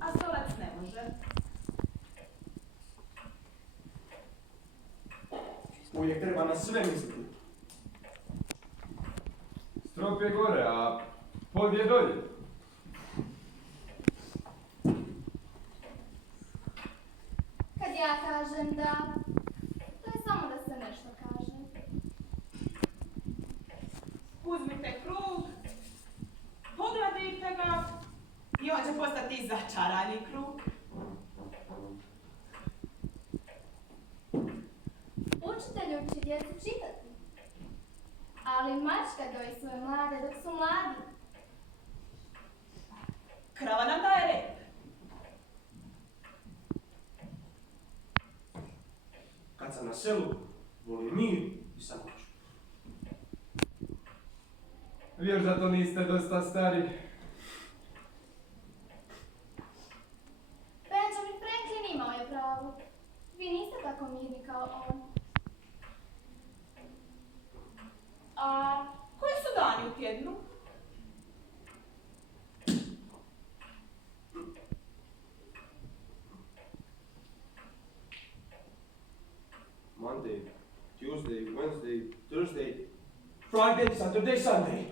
a stolac ne može. Uvijek treba na sve misliti. Strop je gore, a pod je dolje. Kad ja kažem da, to je samo da se nešto kaže. Uzmite krug, pogledajte ga i on će postati začarani krug. Učitelj uči djecu čitati, ali mačka doji svoje mlade dok su mladi. Krava nam daje rep. Kad sam na selu, volim mir i samoću. Vi još da to niste dosta stari. Benjamin Franklin imao je pravo. Vi niste tako mirni kao on. A koji su dani u tjednu? Monday, Tuesday, Wednesday, Thursday, Friday, Saturday, Sunday.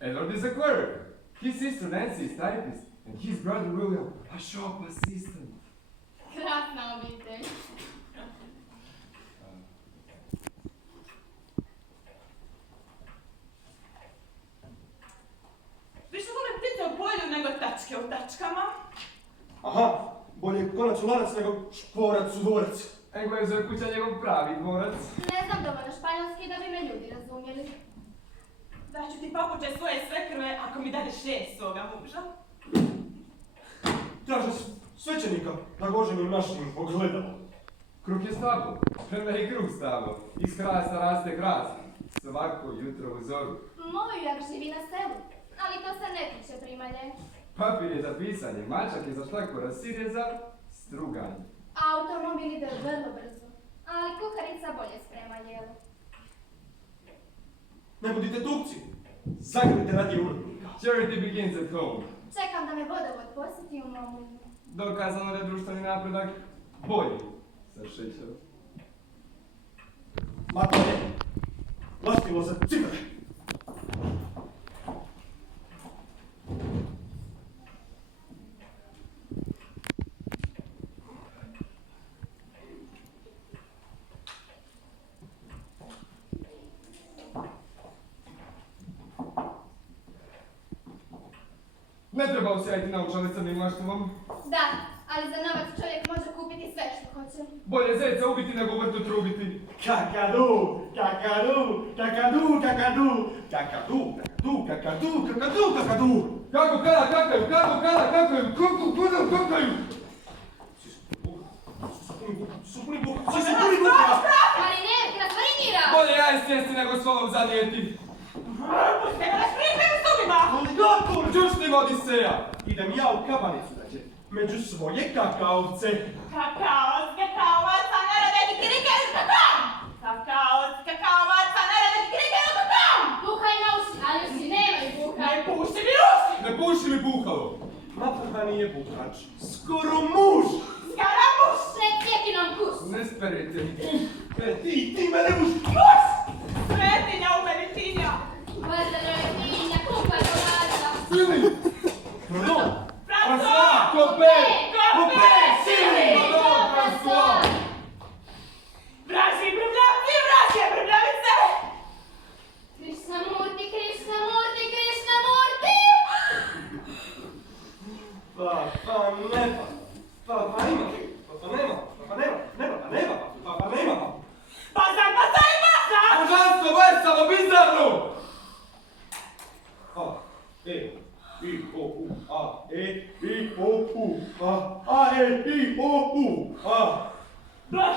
Edward is a clerk. His sister Nancy is typist, and his brother William a shop assistant. Krasna obitelj. Više vole ptice u polju nego tačke u tačkama. Aha, bolje konac u lanac nego šporac u dvorac. Englezo je kuća njegov pravi dvorac. Ne znam dovoljno španjolski da bi me ljudi razumjeli. Daću ti papuče svoje svekrve ako mi dadeš 6 svoga muža. Traže svećenika da goženim našim ogledalo. Kruh je stablo, premda je kruh stablo. Iz hrasta raste hrast. Svako jutro u zoru. Moj jak živi na selu, ali to se ne tiče primalje. Papir je za pisanje, mačak je za štakora, sir je za struganje. Automobil ide vrlo brzo, ali kuharica bolje sprema jelo. Ne budite tukci, zagrlite radi urodnika. Charity begins at home. Čekam da me vodovod posjeti u mom umu. Dokazano da je društveni napredak bolji sa šećerom. Matore, lastilo za cipele. Ne treba osjajiti naučale crnim maštovom. Da, ali za novac čovjek može kupiti sve što hoće. Bolje zeca ubiti nego u vrtu trubiti. Kakadu, kakadu, kakadu, kakadu, kakadu, kakadu, kakadu, kakadu, kakadu. Kako kada kakaju, kako kada kakaju, kako kada kakaju. Supuni buka. Ali ne, razmarinira! Bolje ja sjesti nego s ovom zanijeti. Pustite ga da špripim zubima! Aligator! Čušnim Odiseja. Idem ja u kabanicu da će među svoje kakaovce. Kakao s kakavaca ne rade ti kirikeru kakao! Kakao s kakavaca ne rade ti kirikeru kakao! Buhaj na uši, ali uši nemaju buhaj. Ne puši mi uši! Ne puši mi buhalo. Natrhani je buhač. Skoro muž! Skaramuš! Pred sjetinom kus. Ne sperite. Ti mene muž! Kus! Svetinja u meni tinja! Gvozdano je tinja, kupa dolaza. Sili! No! François! Kopé! Kopé! Sili! No, François! Vraži brbljavci, vraži brbljavice! Krishnamurti, Krishnamurti, Krishnamurti! Papa ima. Papa nema. Papa nema. Nema. Papa nema. Bazar, bazar, bazar! Božanstvo, veselo, bizarno! A, E, I, O, U, A, E, I, O, U, A, A, E, I, O, U, A. Bleh!